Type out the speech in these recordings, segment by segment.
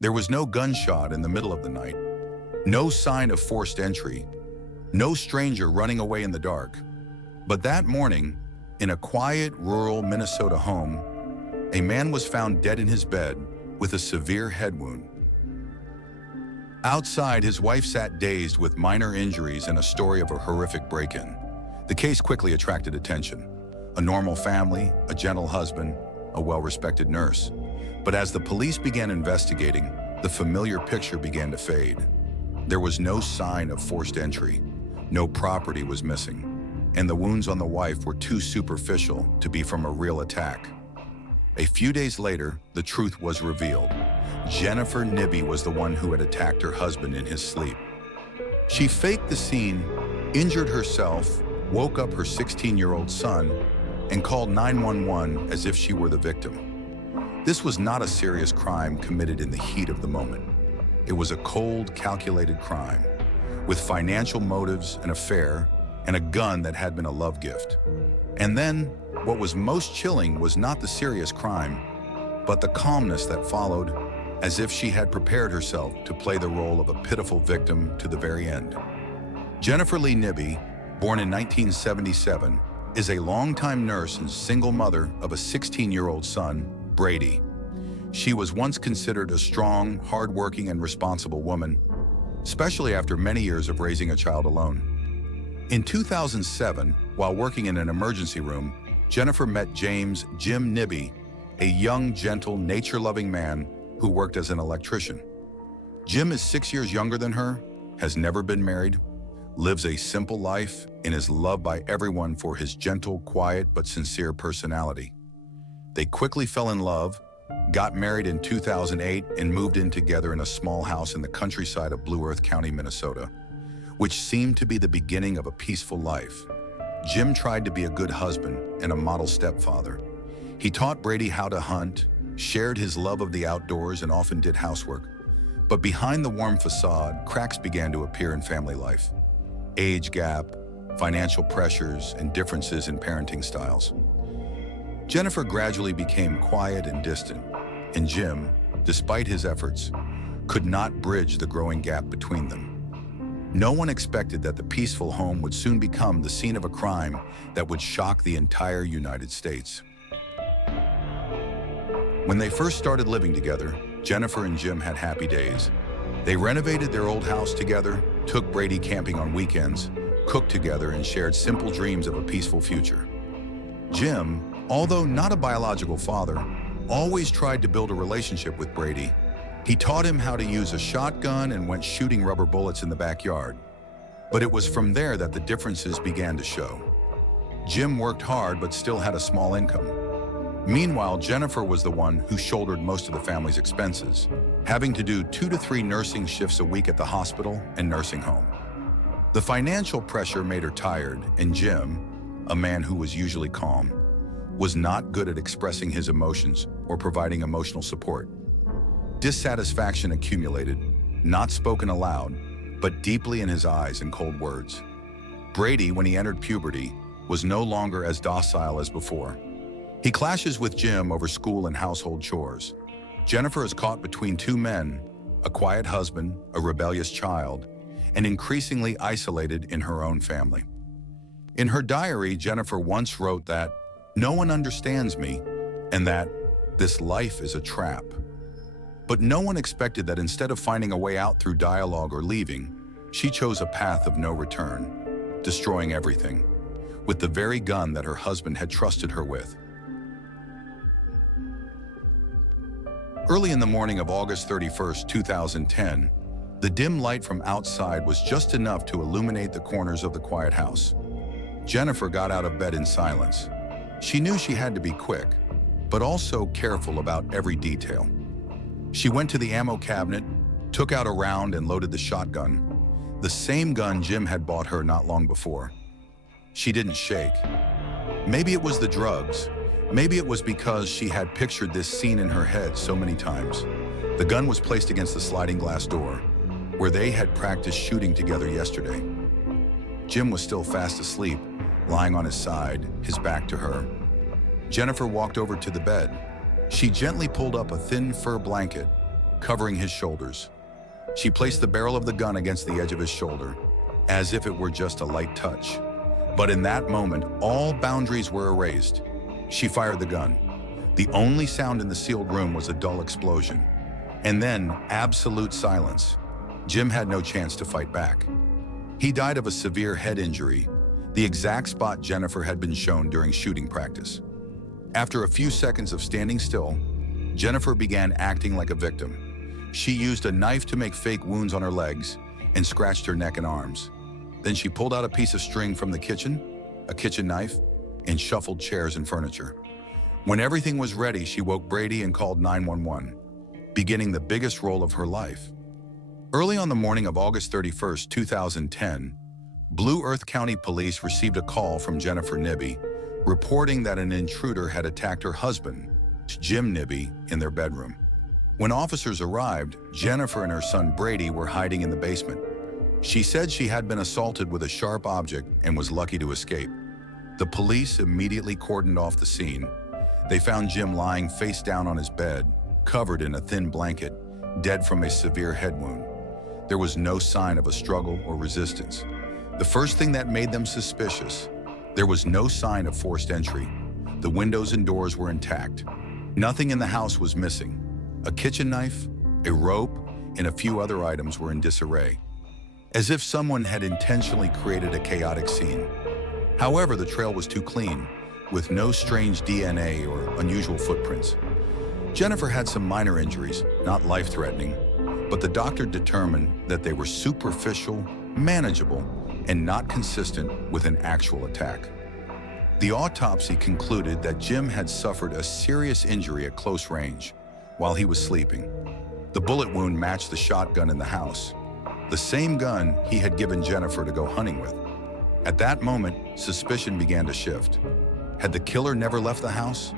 There was no gunshot in the middle of the night, no sign of forced entry, no stranger running away in the dark. But that morning, in a quiet, rural Minnesota home, a man was found dead in his bed with a severe head wound. Outside, his wife sat dazed with minor injuries and a story of a horrific break-in. The case quickly attracted attention. A normal family, a gentle husband, a well-respected nurse. But as the police began investigating, the familiar picture began to fade. There was no sign of forced entry. No property was missing. And the wounds on the wife were too superficial to be from a real attack. A few days later, the truth was revealed. Jennifer Nibbe was the one who had attacked her husband in his sleep. She faked the scene, injured herself, woke up her 16-year-old son, and called 911 as if she were the victim. This was not a serious crime committed in the heat of the moment. It was a cold, calculated crime, with financial motives, an affair, and a gun that had been a love gift. And then, what was most chilling was not the serious crime, but the calmness that followed, as if she had prepared herself to play the role of a pitiful victim to the very end. Jennifer Lee Nibbe, born in 1977, is a longtime nurse and single mother of a 16-year-old son, Brady. She was once considered a strong, hardworking, and responsible woman, especially after many years of raising a child alone. In 2007, while working in an emergency room, Jennifer met James "Jim" Nibbe, a young, gentle, nature-loving man who worked as an electrician. Jim is 6 years younger than her, has never been married, lives a simple life, and is loved by everyone for his gentle, quiet, but sincere personality. They quickly fell in love, got married in 2008, and moved in together in a small house in the countryside of Blue Earth County, Minnesota, which seemed to be the beginning of a peaceful life. Jim tried to be a good husband and a model stepfather. He taught Brady how to hunt, shared his love of the outdoors, and often did housework. But behind the warm facade, cracks began to appear in family life. Age gap, financial pressures, and differences in parenting styles. Jennifer gradually became quiet and distant, and Jim, despite his efforts, could not bridge the growing gap between them. No one expected that the peaceful home would soon become the scene of a crime that would shock the entire United States. When they first started living together, Jennifer and Jim had happy days. They renovated their old house together, took Brady camping on weekends, cooked together, and shared simple dreams of a peaceful future. Jim, although not a biological father, always tried to build a relationship with Brady. He taught him how to use a shotgun and went shooting rubber bullets in the backyard. But it was from there that the differences began to show. Jim worked hard but still had a small income. Meanwhile, Jennifer was the one who shouldered most of the family's expenses, having to do 2 to 3 nursing shifts a week at the hospital and nursing home. The financial pressure made her tired, and Jim, a man who was usually calm, was not good at expressing his emotions or providing emotional support. Dissatisfaction accumulated, not spoken aloud, but deeply in his eyes and cold words. Brady, when he entered puberty, was no longer as docile as before. He clashes with Jim over school and household chores. Jennifer is caught between two men, a quiet husband, a rebellious child, and increasingly isolated in her own family. In her diary, Jennifer once wrote that, "No one understands me," and that, "This life is a trap." But no one expected that instead of finding a way out through dialogue or leaving, she chose a path of no return, destroying everything, with the very gun that her husband had trusted her with. Early in the morning of August 31st, 2010, the dim light from outside was just enough to illuminate the corners of the quiet house. Jennifer got out of bed in silence. She knew she had to be quick, but also careful about every detail. She went to the ammo cabinet, took out a round and loaded the shotgun, the same gun Jim had bought her not long before. She didn't shake. Maybe it was the drugs. Maybe it was because she had pictured this scene in her head so many times. The gun was placed against the sliding glass door, where they had practiced shooting together yesterday. Jim was still fast asleep, lying on his side, his back to her. Jennifer walked over to the bed. She gently pulled up a thin fur blanket, covering his shoulders. She placed the barrel of the gun against the edge of his shoulder, as if it were just a light touch. But in that moment, all boundaries were erased. She fired the gun. The only sound in the sealed room was a dull explosion. And then, absolute silence. Jim had no chance to fight back. He died of a severe head injury, the exact spot Jennifer had been shown during shooting practice. After a few seconds of standing still, Jennifer began acting like a victim. She used a knife to make fake wounds on her legs and scratched her neck and arms. Then she pulled out a piece of string from the kitchen, a kitchen knife, and shuffled chairs and furniture. When everything was ready, she woke Brady and called 911, beginning the biggest role of her life. Early on the morning of August 31st, 2010, Blue Earth County Police received a call from Jennifer Nibbe, reporting that an intruder had attacked her husband, Jim Nibbe, in their bedroom. When officers arrived, Jennifer and her son Brady were hiding in the basement. She said she had been assaulted with a sharp object and was lucky to escape. The police immediately cordoned off the scene. They found Jim lying face down on his bed, covered in a thin blanket, dead from a severe head wound. There was no sign of a struggle or resistance. The first thing that made them suspicious, there was no sign of forced entry. The windows and doors were intact. Nothing in the house was missing. A kitchen knife, a rope, and a few other items were in disarray, as if someone had intentionally created a chaotic scene. However, the trail was too clean, with no strange DNA or unusual footprints. Jennifer had some minor injuries, not life-threatening, but the doctor determined that they were superficial, manageable, and not consistent with an actual attack. The autopsy concluded that Jim had suffered a serious injury at close range while he was sleeping. The bullet wound matched the shotgun in the house, the same gun he had given Jennifer to go hunting with. At that moment, suspicion began to shift. Had the killer never left the house?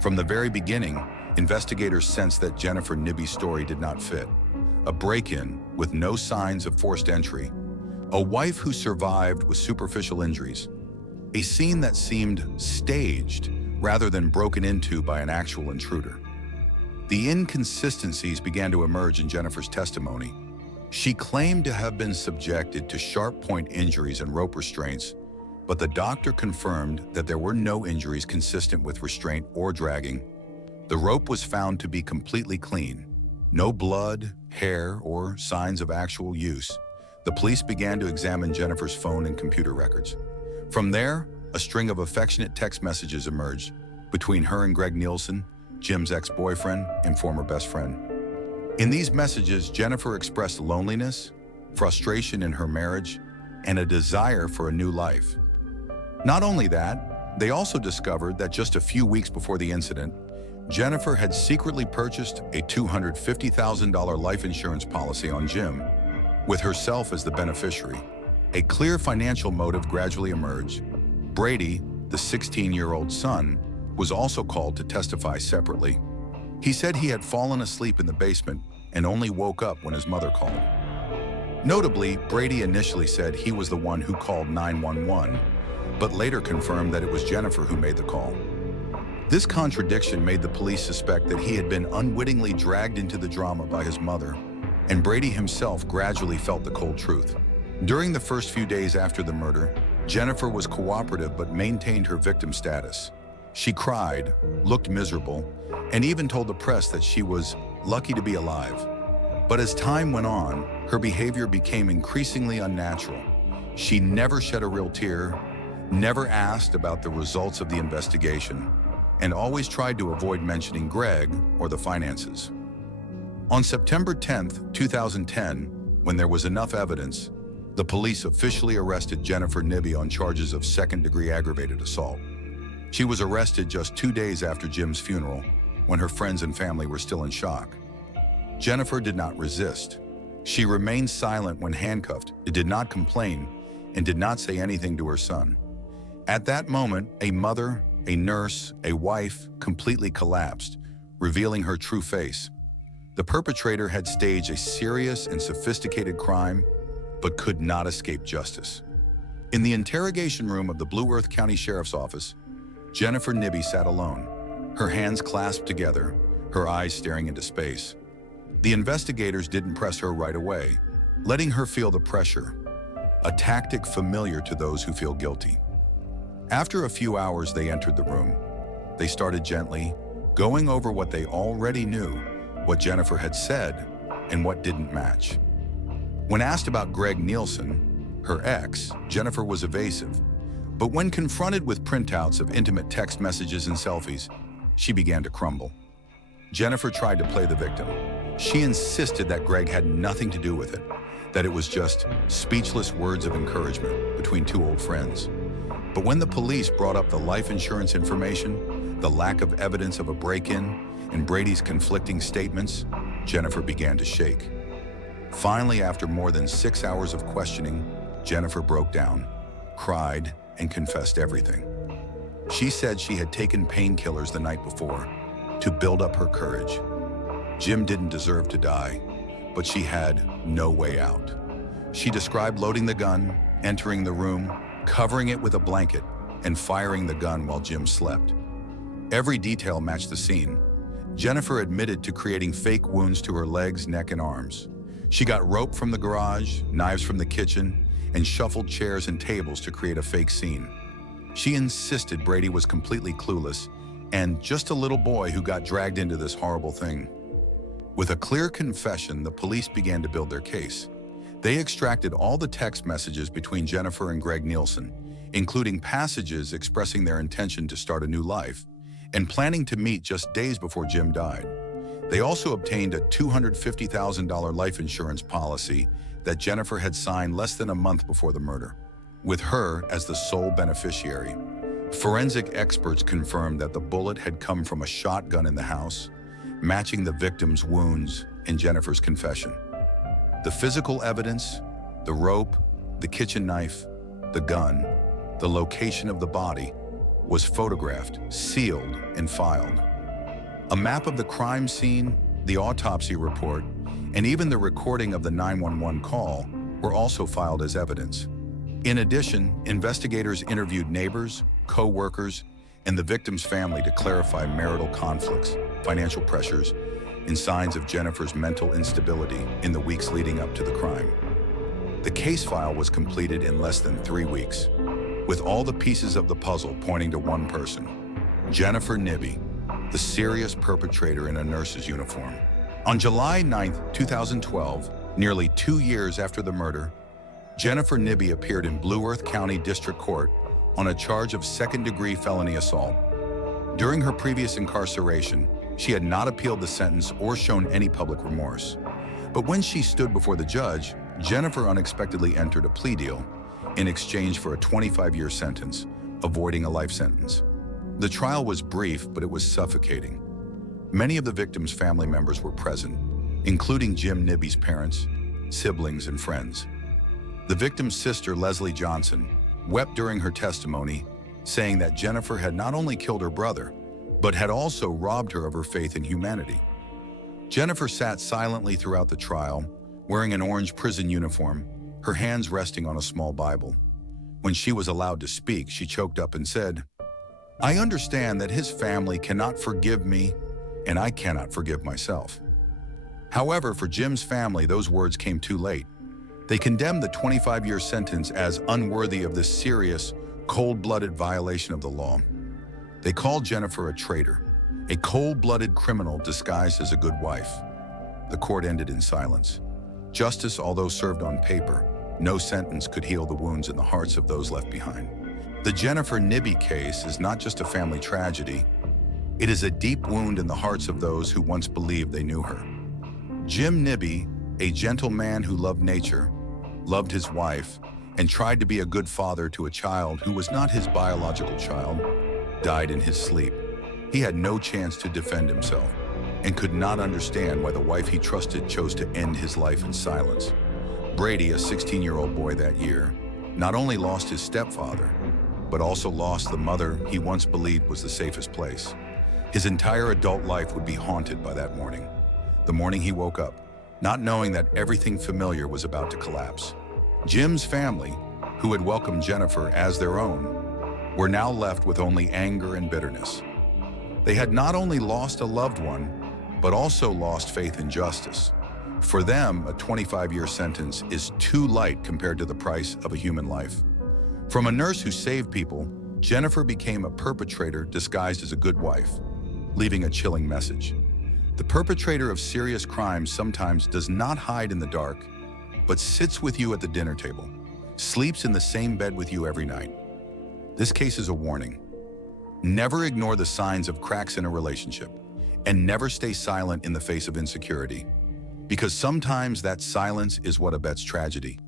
From the very beginning, investigators sensed that Jennifer Nibbe's story did not fit. A break-in with no signs of forced entry, a wife who survived with superficial injuries, a scene that seemed staged rather than broken into by an actual intruder. The inconsistencies began to emerge in Jennifer's testimony. She claimed to have been subjected to sharp-point injuries and rope restraints, but the doctor confirmed that there were no injuries consistent with restraint or dragging. The rope was found to be completely clean. No blood, hair, or signs of actual use. The police began to examine Jennifer's phone and computer records. From there, a string of affectionate text messages emerged between her and Greg Nielsen, Jim's ex-boyfriend and former best friend. In these messages, Jennifer expressed loneliness, frustration in her marriage, and a desire for a new life. Not only that, they also discovered that just a few weeks before the incident, Jennifer had secretly purchased a $250,000 life insurance policy on Jim, with herself as the beneficiary. A clear financial motive gradually emerged. Brady, the 16-year-old son, was also called to testify separately. He said he had fallen asleep in the basement and only woke up when his mother called. Notably, Brady initially said he was the one who called 911, but later confirmed that it was Jennifer who made the call. This contradiction made the police suspect that he had been unwittingly dragged into the drama by his mother, and Brady himself gradually felt the cold truth. During the first few days after the murder, Jennifer was cooperative but maintained her victim status. She cried, looked miserable, and even told the press that she was lucky to be alive. But as time went on, her behavior became increasingly unnatural. She never shed a real tear, never asked about the results of the investigation, and always tried to avoid mentioning Greg or the finances. On September 10th, 2010, when there was enough evidence, the police officially arrested Jennifer Nibbe on charges of second-degree aggravated assault. She was arrested just 2 days after Jim's funeral, when her friends and family were still in shock. Jennifer did not resist. She remained silent when handcuffed, did not complain, and did not say anything to her son. At that moment, a mother, a nurse, a wife completely collapsed, revealing her true face. The perpetrator had staged a serious and sophisticated crime, but could not escape justice. In the interrogation room of the Blue Earth County Sheriff's Office, Jennifer Nibbe sat alone, her hands clasped together, her eyes staring into space. The investigators didn't press her right away, letting her feel the pressure, a tactic familiar to those who feel guilty. After a few hours, they entered the room. They started gently, going over what they already knew, what Jennifer had said, and what didn't match. When asked about Greg Nielsen, her ex, Jennifer was evasive. But when confronted with printouts of intimate text messages and selfies, she began to crumble. Jennifer tried to play the victim. She insisted that Greg had nothing to do with it, that it was just speechless words of encouragement between two old friends. But when the police brought up the life insurance information, the lack of evidence of a break-in, and Brady's conflicting statements, Jennifer began to shake. Finally, after more than 6 hours of questioning, Jennifer broke down, cried, and confessed everything. She said she had taken painkillers the night before to build up her courage. Jim didn't deserve to die, but she had no way out. She described loading the gun, entering the room, covering it with a blanket, and firing the gun while Jim slept. Every detail matched the scene. Jennifer admitted to creating fake wounds to her legs, neck, and arms. She got rope from the garage, knives from the kitchen, and shuffled chairs and tables to create a fake scene. She insisted Brady was completely clueless and just a little boy who got dragged into this horrible thing. With a clear confession, the police began to build their case. They extracted all the text messages between Jennifer and Greg Nielsen, including passages expressing their intention to start a new life and planning to meet just days before Jim died. They also obtained a $250,000 life insurance policy that Jennifer had signed less than a month before the murder, with her as the sole beneficiary. Forensic experts confirmed that the bullet had come from a shotgun in the house, matching the victim's wounds in Jennifer's confession. The physical evidence, the rope, the kitchen knife, the gun, the location of the body, was photographed, sealed, and filed. A map of the crime scene, the autopsy report, and even the recording of the 911 call were also filed as evidence. In addition, investigators interviewed neighbors, co-workers, and the victim's family to clarify marital conflicts, financial pressures, and signs of Jennifer's mental instability in the weeks leading up to the crime. The case file was completed in less than 3 weeks, with all the pieces of the puzzle pointing to one person, Jennifer Nibbe, the serious perpetrator in a nurse's uniform. On July 9, 2012, nearly 2 years after the murder, Jennifer Nibbe appeared in Blue Earth County District Court on a charge of second-degree felony assault. During her previous incarceration, she had not appealed the sentence or shown any public remorse. But when she stood before the judge, Jennifer unexpectedly entered a plea deal in exchange for a 25-year sentence, avoiding a life sentence. The trial was brief, but it was suffocating. Many of the victim's family members were present, including Jim Nibbe's parents, siblings, and friends. The victim's sister, Leslie Johnson, wept during her testimony, saying that Jennifer had not only killed her brother, but had also robbed her of her faith in humanity. Jennifer sat silently throughout the trial, wearing an orange prison uniform, her hands resting on a small Bible. When she was allowed to speak, she choked up and said, "I understand that his family cannot forgive me, and I cannot forgive myself." However, for Jim's family, those words came too late. They condemned the 25-year sentence as unworthy of this serious, cold-blooded violation of the law. They called Jennifer a traitor, a cold-blooded criminal disguised as a good wife. The court ended in silence. Justice, although served on paper, no sentence could heal the wounds in the hearts of those left behind. The Jennifer Nibbe case is not just a family tragedy. It is a deep wound in the hearts of those who once believed they knew her. Jim Nibbe, a gentle man who loved nature, loved his wife, and tried to be a good father to a child who was not his biological child, died in his sleep. He had no chance to defend himself and could not understand why the wife he trusted chose to end his life in silence. Brady, a 16-year-old boy that year, not only lost his stepfather, but also lost the mother he once believed was the safest place. His entire adult life would be haunted by that morning, the morning he woke up, not knowing that everything familiar was about to collapse. Jim's family, who had welcomed Jennifer as their own, were now left with only anger and bitterness. They had not only lost a loved one, but also lost faith in justice. For them, a 25-year sentence is too light compared to the price of a human life. From a nurse who saved people, Jennifer became a perpetrator disguised as a good wife, leaving a chilling message. The perpetrator of serious crimes sometimes does not hide in the dark, but sits with you at the dinner table, sleeps in the same bed with you every night. This case is a warning. Never ignore the signs of cracks in a relationship, and never stay silent in the face of insecurity, because sometimes that silence is what abets tragedy.